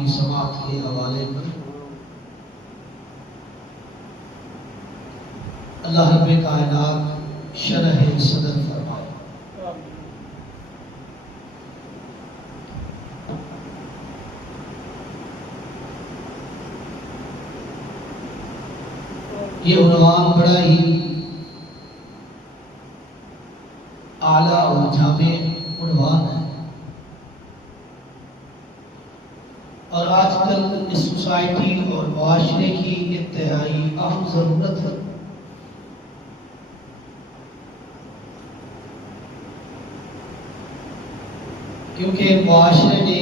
کی سماعت کے حوالے پر اللہ رب کائنات شرح صدر فرمائے۔ یہ عنوان بڑا ہی اعلیٰ اور جامع عنوان ہے، اور آج کل اس سوسائٹی اور معاشرے کی انتہائی اہم ضرورت ہے۔ کیونکہ معاشرے نے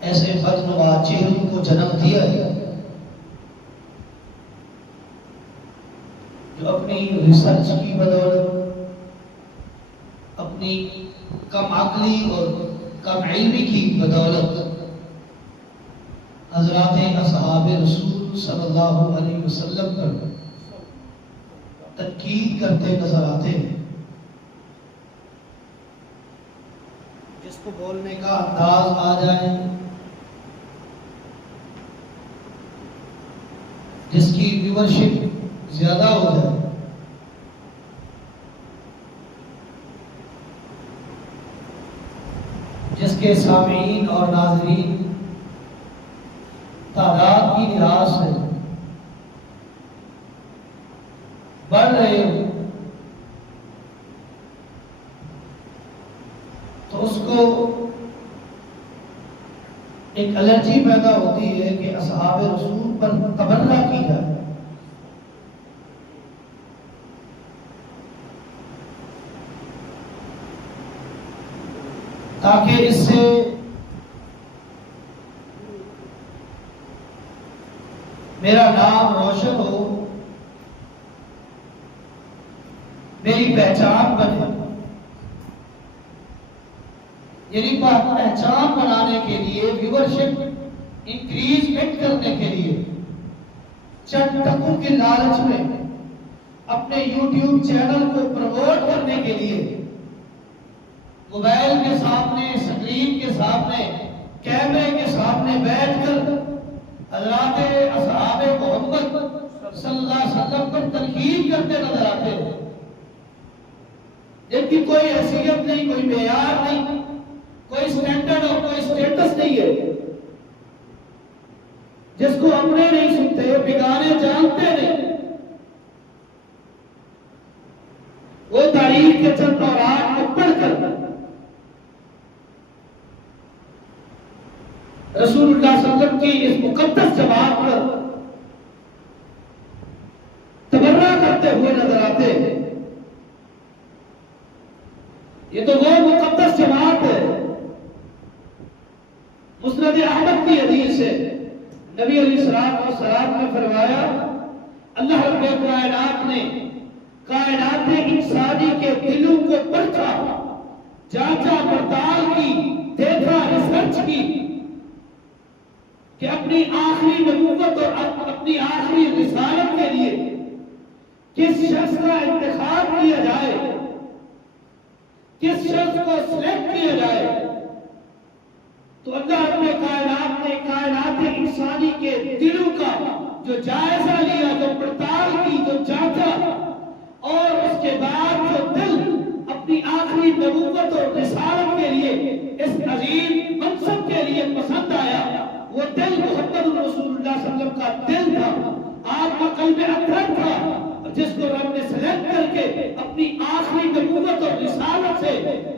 ایسے بدنما چہروں کو جنم دیا ہے جو اپنی ریسرچ کی بدولت، اپنی کم عقلی اور کم علمی کی بدولت حضرات اصحاب رسول صلی اللہ علیہ وسلم پر تنقید کرتے نظر آتے ہیں۔ جس کو بولنے کا انداز آ جائے، جس کی ویورشپ زیادہ ہو جائے، جس کے سامعین اور ناظرین تعداد کی لحاظ سے بڑھ رہے ہو، تو اس کو ایک الرجی پیدا ہوتی ہے کہ اصحاب رسول پر تبرہ کی جائے۔ تاکہ اس سے میرا نام روشن ہو، میری پہچان بنے۔ یعنی پہچان بنانے کے لیے، ویورشپ انکریزمنٹ کرنے کے لیے، چند ٹکوں کے لالچ میں اپنے یوٹیوب چینل کو پروموٹ کرنے کے لیے موبائل کے سامنے، اسکرین کے سامنے، کیمرے کے سامنے بیٹھ کر حضرات اصحاب محمد صلی اللہ علیہ وسلم پر تنقید کرتے نظر آتے ہیں، جن کی کوئی حیثیت نہیں، کوئی معیار نہیں، کوئی سٹینڈرڈ اور کوئی سٹیٹس نہیں ہے، جس کو اپنے نہیں سنتے، بیگانے جانتے نہیں۔ وہ تاریخ کے چند اوراق کو پڑھ کر رسول اللہ صلی اللہ علیہ وسلم کی اس مقدس جماعت پر تبرہ کرتے ہوئے نظر آتے ہیں۔ یہ تو وہ مقدس جماعت ہے، مسند احمد کی حدیث ہے، نبی علیہ السلام نے فرمایا، اللہ رب کائنات نے کائنات انسانی کے دلوں کو پرکھا، جانچا پڑتال کی، دیکھا، ریسرچ کی کہ اپنی آخری نبوت اور اپنی آخری رسالت کے لیے کس شخص کا انتخاب کیا جائے، کس شخص کو سلیکٹ کیا جائے۔ تو اللہ اپنے کائنات نے کائنات انسانی کے دلوں کا جو جائزہ لیا، جو پڑتال کی، جو جانچا، اور اس کے بعد جو دل اپنی آخری نبوت اور رسالت کے لیے، اس عظیم منصب کے لیے پسند آیا، وہ دل محمد رسول اللہ صلی اللہ علیہ وسلم کا دل تھا، آپ کا قلب اطہر تھا، جس کو رب نے سلیکٹ کر کے اپنی آخری نبوت اور رسالت سے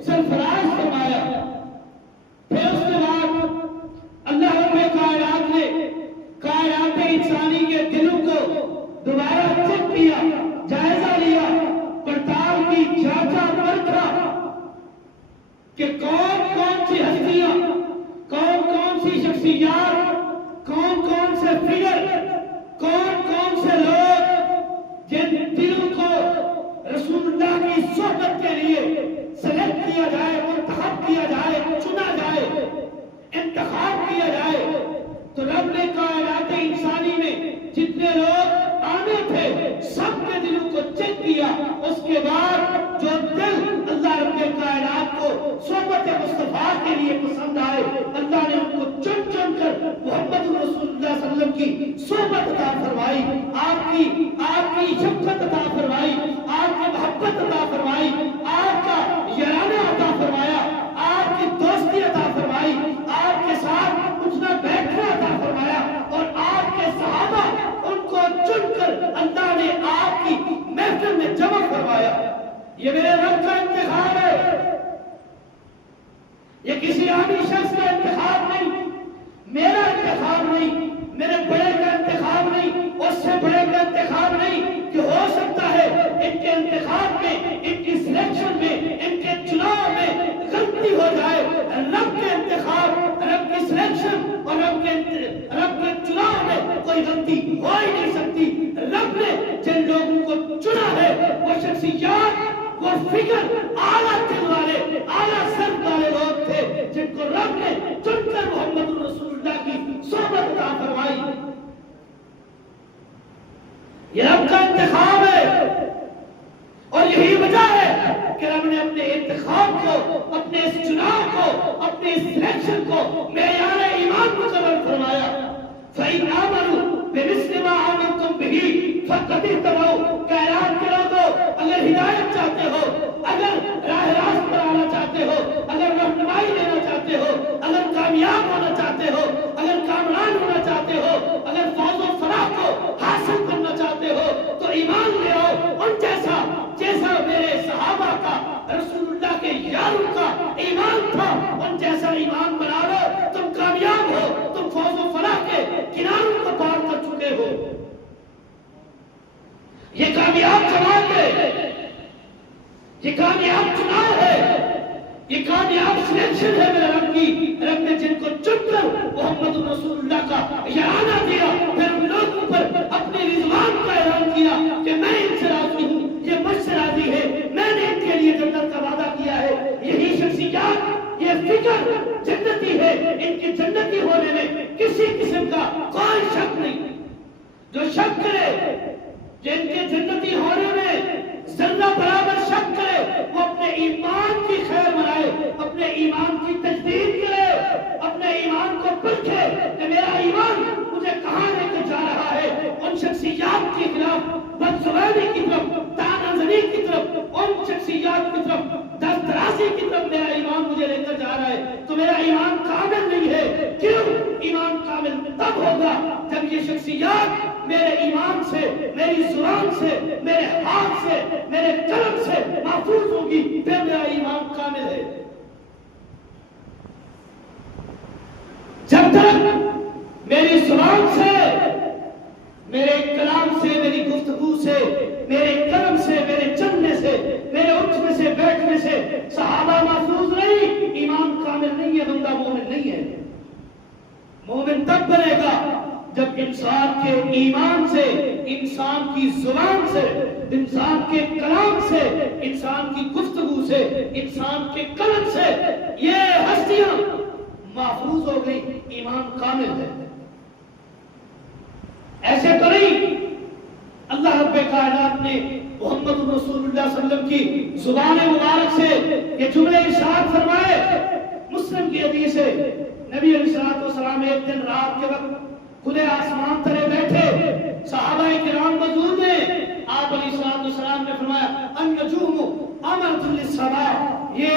سرفراز فرمایا۔ پھر اس کے بعد اللہ رب کائنات نے کائنات انسانی کے دلوں کو دوبارہ چیک کیا، جائزہ لیا، پڑتال کی، جانچا پرکھا کہ کون کون سی ہستیاں، کون کون سی شخصیات، کون کون سے فگر، کون کون سے لوگ جن دلوں کو رسول اللہ کی صحبت کے لیے سلیکٹ کیا جائے، منتخب کیا جائے، چنا جائے، انتخاب کیا جائے۔ تو رب نے کائنات انسانی میں جتنے لوگ آنے تھے سب کے دلوں کو چیک کیا، اس کے بعد جو دل اللہ رب کائنات کو صحبت مصطفیٰ کے لیے پسند آئے، اللہ نے فرمائی، آپ کی شفقت عطا فرمائی، آپ کی محبت عطا فرمائی، آپ کا یارانہ عطا فرمایا، آپ کی دوستی عطا فرمائی، آپ کے ساتھ اٹھنا بیٹھنا عطا فرمایا، اور آپ کے صحابہ ان کو چن کر اللہ نے آپ کی محفل میں جمع فرمایا۔ یہ میرے رب کا انتخاب ہے، یہ کسی عامی شخص کا انتخاب نہیں، میرا انتخاب نہیں، میرے بڑے کا انتخاب نہیں، اس سے بڑے کا انتخاب نہیں کہ ہو سکتا ہے ان کے انتخاب میں، ان کی سلیکشن میں، ان کے چناؤ میں غلطی ہو جائے۔ رب کے انتخاب، رب کی سلیکشن اور رب کے چناؤ میں کوئی غلطی ہو ہی نہیں سکتی۔ رب نے جن لوگوں کو چنا ہے وہ شخصیات، وہ فکر اعلیٰ دل والے، اعلیٰ سر والے لوگ تھے جن کو رب نے چن کر محمد رسول اللہ کی صحبت عطا فرمائی۔ یہ رب کا انتخاب ہے، اور یہی وجہ ہے کہ رب نے اپنے انتخاب کو، اپنے اس چناؤ کو، اپنے اس سلیکشن کو معیار ایمان مقرر فرمایا۔ فَإِنْ آمَنُوا بِمِثْلِ مَا آمَنْتُمْ بِهِ فَقَدْ اهْتَدَوْا۔ کائنات کے لوگوں، اگر ہدایت چاہتے ہو، اگر راہ راست پر آنا چاہتے ہو، اگر رہنمائی لینا چاہتے ہو، اگر کامیاب ہونا چاہتے ہو، اگر کامران ہونا چاہتے ہو، اگر فوز و فلاح کو حاصل کرنا چاہتے ہو تو ایمان لے آؤ ان جیسا میرے صحابہ کا، رسول اللہ کے یاروں کا ایمان تھا، ان جیسا ایمان بنا لو، تم کامیاب ہو، تم فوز و فلاح کے کناروں کو پار کر چکے ہو۔ یہ کامیاب جماعت ہے، یہ کامیاب چناؤ ہے، یہ کامیاب سلیکشن ہے میرے رب کی۔ رب نے جن کو چن کر محمد رسول اللہ کا یارانہ دیا، پھر ان لوگوں پر اپنے رضوان کا اعلان کیا کہ میں ان سے راضی ہوں، یہ مجھ سے راضی ہے، میں نے ان کے لیے جنت کا وعدہ کیا ہے۔ یہی شخصیات، یہ فکر جنتی ہے، ان کے جنتی ہونے میں کسی قسم کا کوئی شک نہیں۔ جو شک کرے، جن کے جنتی ہونے میں ذرہ برابر شک کرے، وہ اپنے ایمان کی خیر منائے، اپنے ایمان کی تجدید کرے، اپنے ایمان کو پرکھے کہ میرا ایمان مجھے کہاں لے کر جا رہا ہے۔ ان شخصیات کے خلاف بدزبانی کی طرف، طعنہ زنی کی طرف، ان شخصیات کی طرف، دست درازی کی طرف میرا ایمان مجھے لے کر جا رہا ہے تو میرا ایمان کامل نہیں ہے۔ کیوں؟ ایمان کامل تب ہوگا جب یہ شخصیات میرے ایمان سے، میری زبان سے، میرے ہاتھ سے، میرے قلم سے محفوظ ہوگی، پھر میرا ایمان کامل ہے۔ جب تک میری زبان سے، میرے کلام سے، میری گفتگو سے، میرے قلم سے، میرے چلنے سے، میرے اٹھنے سے، بیٹھنے سے صحابہ محفوظ نہیں، ایمان کامل نہیں ہے، بندہ مومن نہیں ہے۔ مومن تب بنے گا جب انسان کے ایمان سے، انسان کی زبان سے، انسان کے کلام سے، انسان کی گفتگو سے، انسان کے قلم سے یہ ہستیاں محفوظ ہو گئی، ایمان کامل ہے۔ ایسے تو نہیں اللہ رب کائنات نے محمد رسول اللہ صلی اللہ علیہ وسلم کی زبان مبارک سے یہ جملے ارشاد فرمائے۔ مسلم کی حدیث ہے، نبی علیہ السلام ایک دن رات کے وقت کھلے آسمان تلے بیٹھے، صحابہ کرام موجود ہیں، آپ علیہ السلام نے فرمایا النجوم امرت للسماء، یہ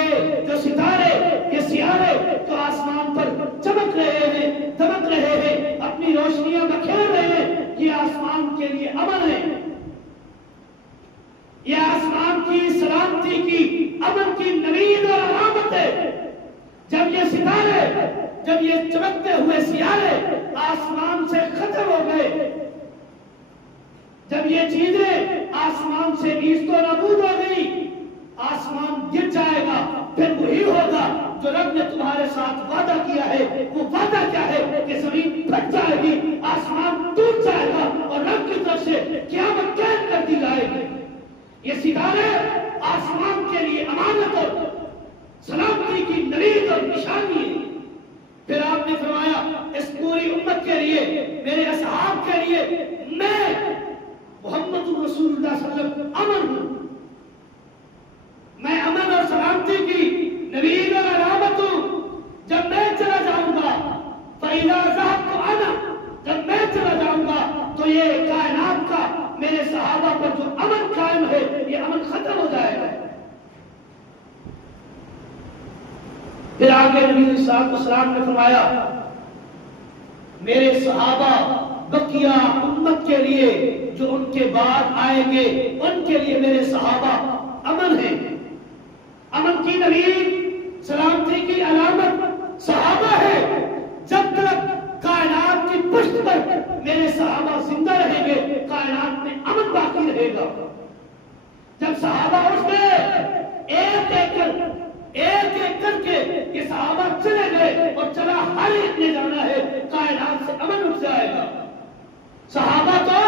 جو ستارے، یہ سیارے تو آسمان پر چمک رہے ہیں، دمک رہے ہیں، اپنی روشنیاں بکھیر رہے ہیں، یہ آسمان کے لیے امن ہے، یہ آسمان کی سلامتی کی، امن کی نوید اور علامت ہے۔ جب یہ ستارے، جب یہ چمکتے ہوئے سیارے آسمان سے ختم ہو گئے، جب یہ چیزیں آسمان سے نیست و نابود ہو گئی، آسمان گر جائے گا، پھر وہی ہوگا جو رب نے تمہارے ساتھ وعدہ کیا ہے۔ وہ وعدہ کیا ہے کہ زمین پھٹ جائے گی، آسمان ٹوٹ جائے گا اور رب کی طرف سے قیامت قائم کر دی جائے گی۔ یہ ستارے آسمان کے لیے امانت اور سلامتی کی نوید اور نشانی ہے۔ پھر آپ نے فرمایا اس پوری امت کے لیے، میرے اصحاب کے لیے، میں محمد رسول اللہ صلی اللہ علیہ وسلم امن ہوں، میں امن اور سلامتی کی نوید اور علامت ہوں۔ جب میں چلا جاؤں گا فَإِذَا ذَهَبْتُ أَنَا، جب میں چلا جاؤں گا تو یہ آگے نبی علیہ الصلوۃ والسلام نے فرمایا میرے صحابہ بقیہ امت کے لیے جو ان کے بعد آئیں گے ان کے لیے میرے صحابہ امن ہیں. امن کی نوید سلامتی کی علامت صحابہ ہے. جب تک کائنات کی پشت پر میرے صحابہ زندہ رہیں گے کائنات میں امن باقی رہے گا. جب صحابہ اٹھ گئے ایک ایک کر کے یہ صحابہ چلے گئے اور چلا ہر ایک نے جانا ہے کائنات سے امن اٹھ جائے گا. صحابہ تو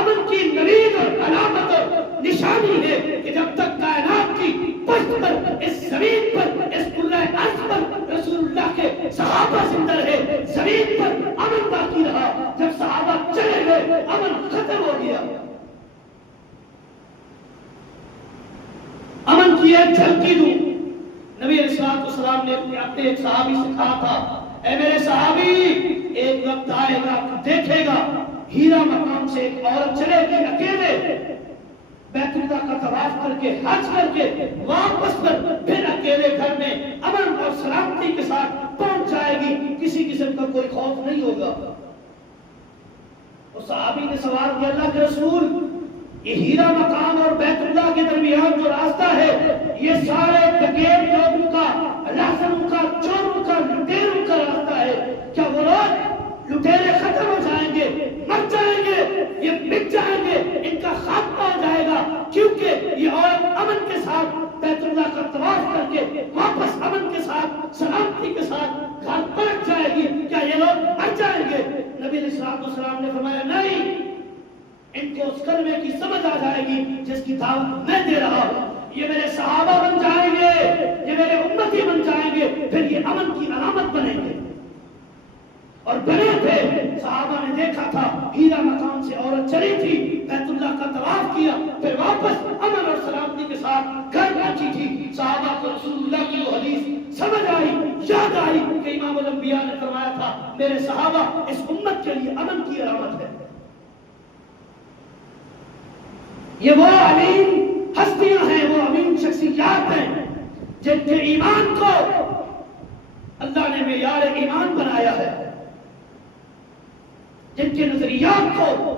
امن کی نوید اور علامت اور نشانی ہے کہ جب تک کائنات کی پشت پر اس زمین پر اس کلہ ارض پر رسول اللہ کے صحابہ زندہ رہے زمین پر امن باقی رہا. جب صحابہ چلے گئے امن ختم ہو گیا. امن کی ایک جھلکی دوں. نبی علیہ الصلوۃ والسلام نے اپنے ایک صحابی سے کہا تھا اے میرے صحابی ایک وقت آئے گا دیکھے گا ہیرا مقام سے ایک عورت چلے گی اکیلے بیت اللہ کا طواف کر کے حج کر کے واپس پھر اکیلے گھر میں امن اور سلامتی کے ساتھ پہنچ جائے گی. کسی قسم کا کوئی خوف نہیں ہوگا. اور صحابی نے سوال کیا اللہ کے رسول یہ ہیرا مقام اور بیت اللہ کے درمیان جو راستہ ہے یہ سارے ڈکیت لوگوں کا لازموں کا چوروں کا لٹیروں کا راستہ ہے. کیا وہ لوگ لٹیرے ختم ہو جائیں گے مر جائیں گے یہ مٹ جائیں گے ان کا خاتمہ ہو جائے گا کیونکہ یہ عورت امن کے ساتھ بیت اللہ کا طواف کر کے واپس امن کے ساتھ سلامتی کے ساتھ گھر پلٹ جائے گی کیا یہ لوگ مر جائیں گے؟ نبی علیہ الصلوۃ والسلام نے فرمایا نہیں ان کو اس کلمے کی سمجھ آ جائے گی جس کی دعوت میں دے رہا ہوں. یہ میرے صحابہ بن جائیں گے یہ میرے امتی بن جائیں گے پھر یہ امن کی علامت بنیں گے. اور بنے تھے. صحابہ نے دیکھا تھا ہیرا مقام سے عورت چلی تھی بیت اللہ کا طواف کیا پھر واپس امن اور سلامتی کے ساتھ گھر پہنچی تھی. صحابہ کو رسول اللہ کی وہ حدیث سمجھ آئی یاد آئی کہ امام الانبیاء نے فرمایا تھا میرے صحابہ اس امت کے لیے امن کی علامت ہے. یہ وہ امین ہستیاں ہیں وہ امین شخصیات ہیں جن کے ایمان کو اللہ نے معیار ایمان بنایا ہے جن کے نظریات کو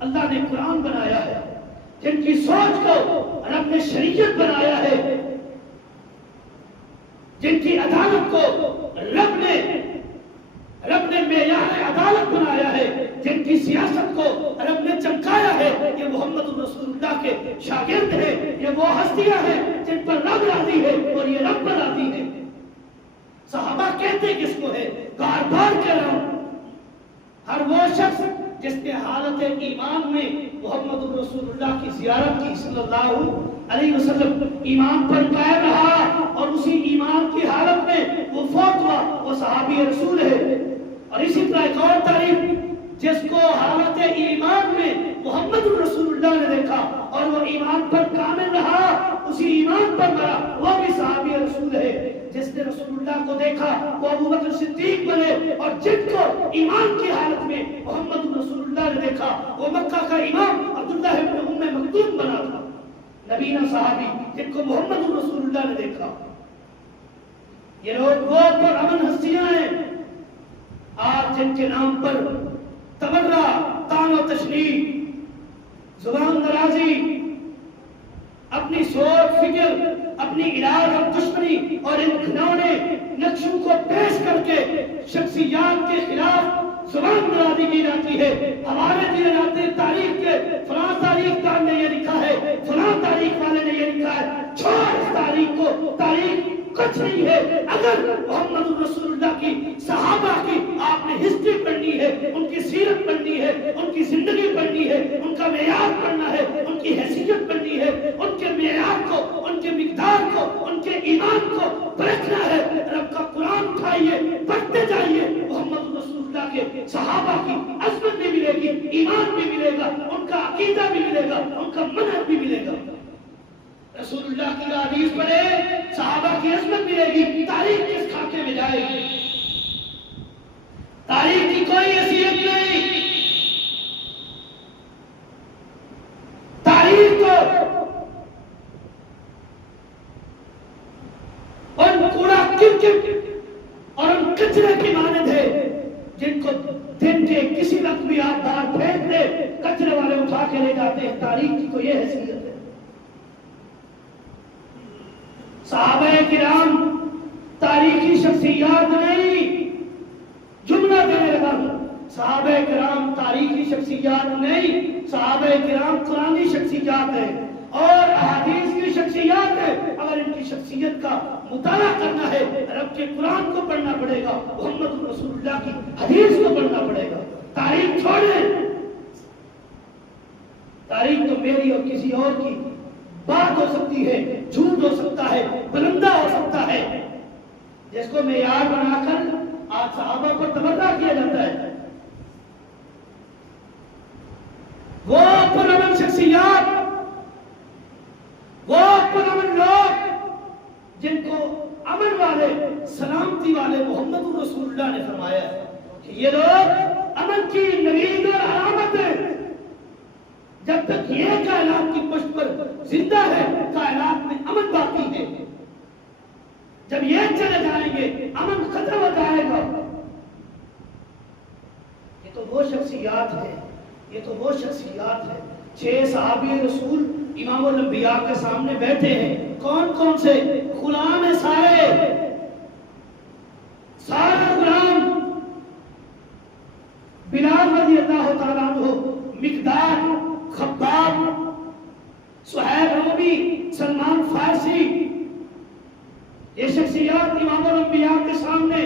اللہ نے قرآن بنایا ہے جن کی سوچ کو رب نے شریعت بنایا ہے جن کی عدالت کو رب نے معیار عدالت بنایا ہے جن کی سیاست کو رب نے چمکایا ہے. یہ محمد رسول اللہ کے شاگرد ہیں. یہ وہ ہستیاں ہیں جن پر رب راضی ہے اور یہ رب پر راضی ہے. صحابہ کہتے کس کو ہے بار بار کہہ رہا ہوں ہر وہ شخص جس نے حالت ایمان میں محمد رسول اللہ کی زیارت کی صلی اللہ علیہ وسلم ایمان پر قائم رہا اور اسی ایمان کی حالت میں وہ فوت ہوا وہ صحابی رسول ہے. اور اسی طرح ایک اور تعریف جس کو حالت ایمان میں محمد رسول اللہ نے دیکھا اور وہ ایمان پر کامل رہا اسی ایمان پر مرا وہ بھی صحابی رسول ہے. جس نے رسول اللہ کو دیکھا وہ ابو بکر صدیق بنے اور جن کو ایمان کی حالت میں محمد رسول اللہ نے دیکھا وہ مکہ کا امام عبداللہ ابن ام مکتوم بنا تھا. نبینا صحابی جن کو محمد رسول اللہ نے دیکھا. یہ لوگ وہ پر امن ہستیاں ہیں آج جن کے نام پر تبرہ طعن و تشنیع زبان درازی اپنی سوچ فکر اپنی علاج اور دشمنی اور ان گھنونے نقشوں کو پیش کر کے شخصیات کے خلاف زبان درازی کی جاتی ہے. حوالے دیے جاتے ہیں تاریخ کے فلاں تاریخ دان نے یہ لکھا ہے فلاں تاریخ والے نے یہ لکھا ہے. چھوڑ اس تاریخ کو تاریخ کچھ نہیں ہے. اگر محمد رسول اللہ کی صحابہ کی آپ نے ہسٹری پڑھنی ہے ان کی سیرت پڑھنی ہے ان کی زندگی پڑھنی ہے ان کا معیار پڑھنا ہے ان کی حیثیت پڑھنی ہے ان کے معیار کو ان کے مقدار کو ان کے ایمان کو پرکھنا ہے. رب کا قرآن اٹھائیے پڑھتے جائیے محمد رسول اللہ کے صحابہ کی عظمت بھی ملے گی ایمان بھی ملے گا ان کا عقیدہ بھی ملے گا ان کا منہج بھی ملے گا. رسول اللہ کی حدیث پڑھے صحابہ کی عظمت ملے گی. تاریخ کس خاکے میں جائے گی تاریخ کی کوئی حیثیت نہیں. تاریخ کو ان کوڑا کرکٹ تاریخ کی تو یہ حیثیت ہے. صحابہ کرام تاریخی شخصیات نہیں، جملہ دینے لگا ہوں، صحابہ کرام تاریخی شخصیات نہیں، صحابہ کرام قرآنی شخصیات ہیں اور احادیث کی شخصیات ہے. اگر ان کی شخصیت کا مطالعہ کرنا ہے رب کے قرآن کو پڑھنا پڑے گا، محمد رسول اللہ کی حدیث کو پڑھنا پڑے گا. تاریخ چھوڑیں، تاریخ تو میری اور کسی اور کی بات ہو سکتی ہے، جھوٹ ہو سکتا ہے، بلندہ ہو سکتا ہے، جس کو معیار بنا کر آج صحابہ پر تبرہ کیا جاتا ہے. وہ پرامن شخصیات، وہ پرامن لوگ جن کو امن والے، سلامتی والے محمد رسول اللہ نے فرمایا ہے کہ یہ لوگ امن کی نوید اور علامت ہے. جب تک یہ کائنات کی پشت پر زندہ ہے کائنات میں امن باقی ہے. جب یہ چلے جائیں گے امن ختم ہو جائے گا. یہ تو وہ شخصیات ہیں، یہ تو وہ شخصیات ہیں. 6 صحابی رسول امام الانبیاء کے سامنے بیٹھے ہیں. کون کون سے؟ غلام سارے غلام. بلال رضی اللہ تعالیٰ عنہ، مقداد، خباب، صہیب رومی، سلمان فارسی، یہ شخصیات امام الانبیاء کے سامنے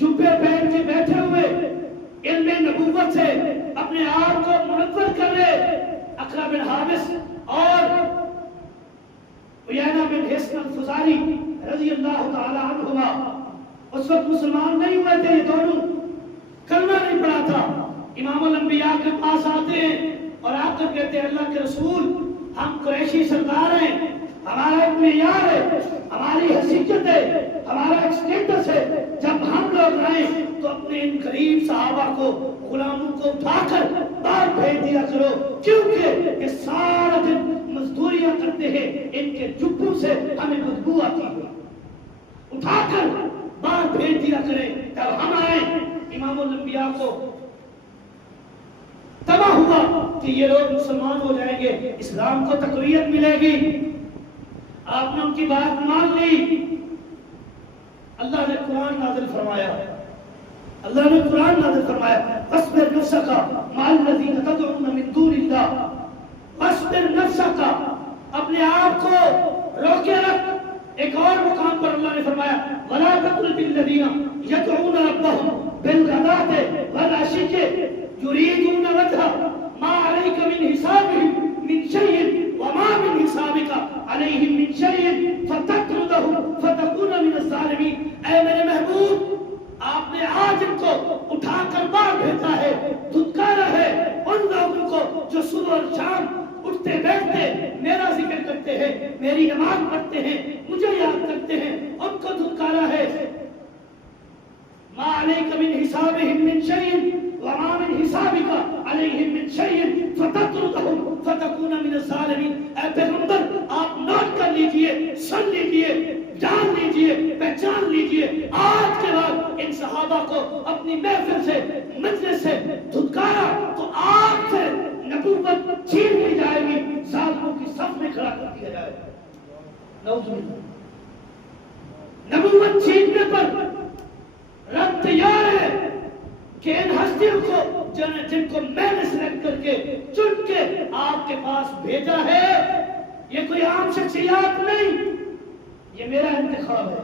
جبے پہن کے بیٹھے ہوئے علم نبوت سے اپنے آپ کو منور کر رہے. اقرا بن حابس اور عیینہ بن حصن الفزاری رضی اللہ تعالی عنہما اس وقت مسلمان نہیں ہوئے تھے، یہ دونوں کلمہ نہیں پڑھا تھا. امام الانبیاء کے پاس آتے ہیں اور آ کر کہتے ہیں اللہ کے رسول، ہم قریشی سردار ہیں، ہمارا ایک معیار ہے، ہماری حیثیت ہے، ہمارا ایک اسٹیٹس ہے. جب ہم لوگ آئیں تو اپنے ان غریب صحابہ کو، غلاموں کو اٹھا کر باہر بھیج دیا کرو، کیونکہ یہ سارا دن مزدوریاں کرتے ہیں، ان کے جبوں سے ہمیں بدبو آتی ہے. اٹھا کر باہر بھیج دیا کریں. جب ہم آئیں امام الانبیاء کو تباہ ہوا کہ یہ لوگ مسلمان ہو جائیں گے، اسلام کو تقویت ملے گی. آپ نے ان کی بات مان لی. اللہ نے قرآن نازل فرمایا، اللہ نے قرآن نازل فرمایا فاصبر نفسک مع الذین تدعون من دون اللہ. فاصبر نفسک، اپنے آپ کو روکے رکھ. ایک اور مقام پر اللہ نے فرمایا ولا تقل للذین یدعون ربهم بالغداۃ والعشی یریدون وجهه ما عليك من حسابهم من شيء وما من حسابك عليهم من شيء فتطردهم فتكون من الظالمين. اے میرے محبوب، آپ نے آج ان کو اٹھا کر باہر بھیجا ہے، دھتکارا ہے ان لوگوں کو جو صبح اور شام اٹھتے بیٹھتے میرا ذکر کرتے ہیں، میری نماز پڑھتے ہیں، مجھے یاد کرتے ہیں، ان کو دھتکارا ہے. ما عليك من حسابهم من شيء وما من حسابك عليهم من شيء فتطردهم فتكون من الظالمين. اے پیغمبر، آپ نوٹ کر لیجئے، سن لیجئے، جان لیجئے، پہچان لیجئے، آج کے بعد ان صحابہ کو اپنی محفل سے، مجلس سے دھتکارا تو آپ سے نبوت چھین لی جائے گی، ظالموں کی صف میں کھڑا کر دیا جائے گا. نعوذ باللہ. نبوت چھیننے پر رب تیار ہے کہ ان ہستیوں کو جن کو میں نے سلیکٹ کر کے چن کے آپ کے پاس بھیجا ہے، یہ کوئی عام شخصیات نہیں، یہ میرا انتخاب ہے.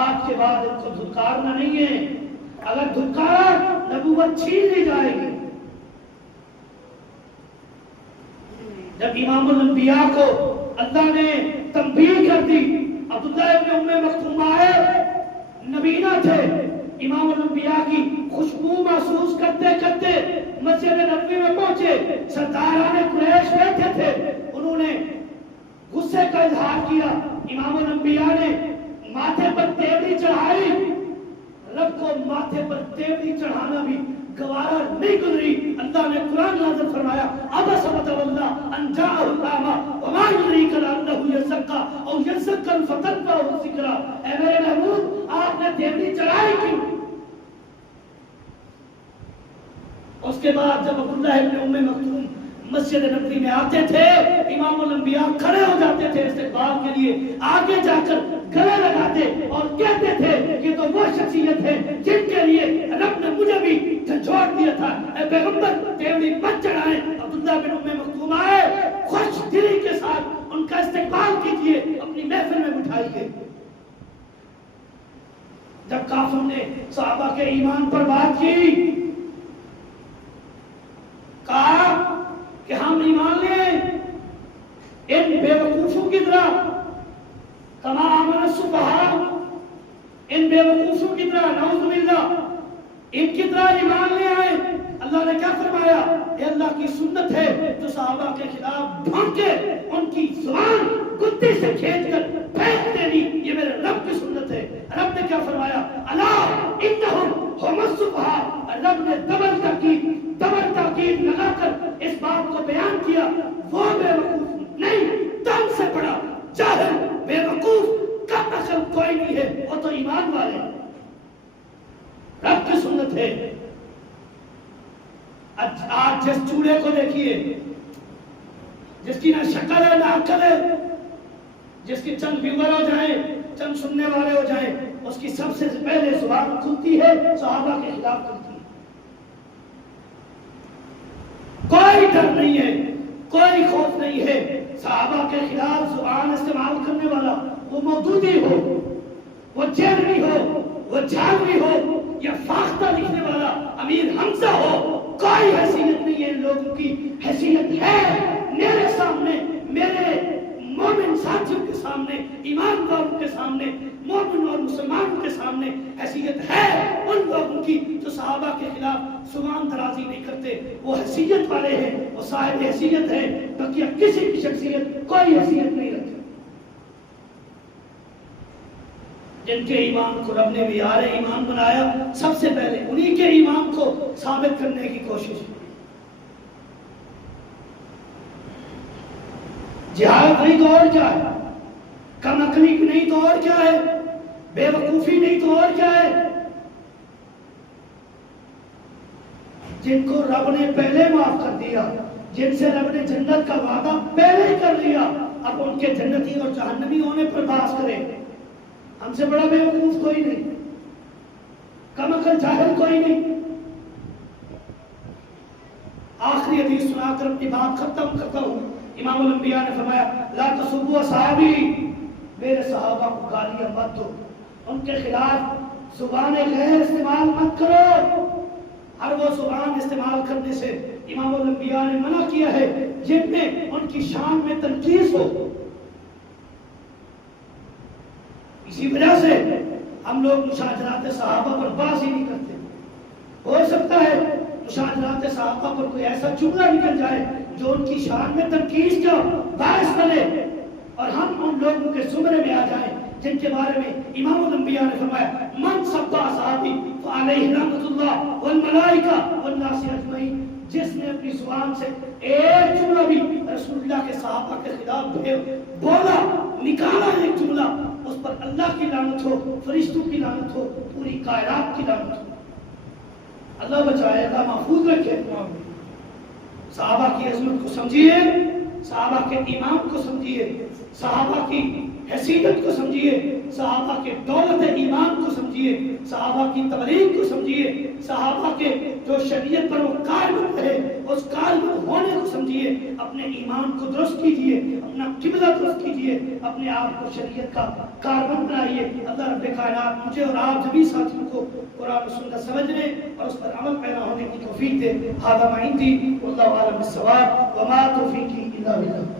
آج کے بعد ان کو دھتکارنا نہیں ہے. اگر دھتکارا نبوت چھین لی جائے گی. جب امام الانبیاء کو اللہ نے تنبیہ کر دی، عبداللہ ابن ام مکتوم آئے، نبینا تھے، امام الانبیاء کی خوشبو محسوس کرتے کرتے مسجد نبوی میں پہنچے. سرداران قریش بیٹھے تھے، انہوں نے غصے کا اظہار کیا. امام الانبیاء نے ماتھے پر تیوری چڑھائی. رب کو ماتھے پر تیوری چڑھانا بھی گوارا نہیں گزری. اللہ نے قرآن نازل فرمایا عبس وتولی ان جاءہ الاعمی وما یدریک لعلہ یزکیٰ او یذکر فتنفعہ الذکریٰ. اے میرے محبوب، آپ نے تیوری چڑھائی کیوں؟ اس کے بعد جب عبداللہ ابن ام مکتوم مسجد نبوی میں آتے تھے، امام الانبیاء کھڑے ہو جاتے تھے استقبال کے لیے، آگے جا کر گلے لگاتے اور کہتے تھے یہ تو وہ شخصیت ہے جن کے لیے رب نے مجھے بھی جھنجھوڑ دیا تھا، اے پیغمبر تیوڑی مت چڑھائیں۔ عبداللہ بن ام مکتوم آئے، خوش دلی کے ساتھ ان کا استقبال کیجئے، اپنی محفل میں بٹھائیے۔ جب کافروں نے صحابہ کے ایمان پر بات کی، کہا کہ ہم ایمان لیں ان بے وقوفوں کی طرح، کما آمن السفہاء، ان بے وقوفوں کی طرح، نعوذ باللہ ان کی طرح ایمان لے آئے۔ اللہ نے کیا فرمایا؟ یہ اللہ کی سنت ہے جو صحابہ کے خلاف بھونک کے ان کی زبان کتے سے کھینچ کر پھینک دینی، یہ میرے رب کی سنت ہے۔ رب نے کیا فرمایا؟ الا انہم ھم السفہاء، رب نے ڈبل تاکید لگا کر اس بات کو بیان کیا، وہ بے وقوف نہیں، تم سے بڑا جاہل بے وقوف کم عقل کوئی نہیں ہے، وہ تو ایمان والے ہیں۔ رب کی سنت ہے۔ آج جس چوڑے کو دیکھیے، جس کی نہ شکل ہے نہ عقل ہے، جس کی چند ویور ہو جائیں، چند سننے والے ہو جائیں، اس کی سب سے پہلے زبان کھلتی ہے صحابہ کے خلاف کھلتی ہے۔ کوئی ڈر نہیں ہے، کوئی خوف نہیں ہے صحابہ کے خلاف زبان استعمال کرنے والا، وہ مودودی ہو، وہ جیلوی ہو، وہ جھالوی ہو، یا فاختہ لکھنے والا امیر حمزہ ہو، کوئی حیثیت نہیں ہے ان لوگوں کی۔ حیثیت ہے میرے سامنے، میرے مومن ساتھیوں کے سامنے، ایمان والوں کے سامنے، مومن اور مسلمانوں کے سامنے حیثیت ہے ان لوگوں کی جو صحابہ کے خلاف زبان درازی نہیں کرتے۔ وہ حیثیت والے ہیں، وہ صاحب حیثیت ہے، بقیہ کسی کی شخصیت کوئی حیثیت نہیں رکھتے۔ جن کے ایمان کو رب نے معیار ایمان بنایا، سب سے پہلے انہی کے ایمان کو ثابت کرنے کی کوشش۔ جہاد نہیں تو اور کیا ہے، کم عقلی نہیں تو اور کیا ہے، بے وقوفی نہیں تو اور کیا ہے۔ جن کو رب نے پہلے معاف کر دیا، جن سے رب نے جنت کا وعدہ پہلے کر لیا، اب ان کے جنتی اور جہنمی ہونے پر بحث کرے۔ ہم سے بڑا بے وقوف کوئی نہیں، کم عقل جاہل کوئی نہیں۔ آخری حدیث سنا کر اپنی بات ختم کرتا ہوں۔ امام الانبیاء نے فرمایا لا تسبوا اصحابی، میرے صحابہ کو گالیاں مت دو، ان کے خلاف زبان غیر استعمال مت کرو۔ ہر وہ زبان استعمال کرنے سے امام الانبیاء نے منع کیا ہے جن میں ان کی شان میں تنقیص ہو۔ اسی وجہ سے ہم لوگ مشاجرات صحابہ پر بحث ہی نہیں کرتے۔ ہو سکتا ہے مشاجرات صحابہ پر کوئی ایسا جملہ نکل جائے جو ان کی شان میں تنقیص کا باعث بنے، اور ہم ان لوگوں کے زمرے میں آ جائیں جن کے بارے میں امام الانبیاء نے فرمایا من سب اصحابی فعلیہ رحمۃ اللہ والملائکہ والناس اجمعین، جس نے اپنی زبان سے ایک جملہ بھی رسول اللہ کے صحابہ کے خلاف بولا، نکالا ایک جملہ، اس پر اللہ کی لعنت ہو، فرشتوں کی لعنت ہو، پوری کائنات کی لعنت ہو۔ اللہ بچائے، اللہ محفوظ رکھے۔ صحابہ کی عظمت کو سمجھیے، صحابہ کے ایمان کو سمجھیے، صحابہ کی حیثیت کو سمجھیے، صحابہ کے دولت ایمان کو سمجھیے، صحابہ کی تبلیغ کو سمجھیے، صحابہ کے جو شریعت پر وہ کاربند رہے اس کاربند ہونے کو سمجھیے، اپنے ایمان کو درست کیجئے، اپنا قبلہ درست کیجئے، اپنے آپ کو شریعت کا کاربند بنائیے۔ اللہ رب کائنات مجھے اور آپ سبھی ساتھیوں کو قرآن و سنت سمجھنے اور اس پر عمل پیدا ہونے کی توفیق دے۔ ھذا ما عندی واللہ اعلم بالصواب وما توفیقی الا باللہ۔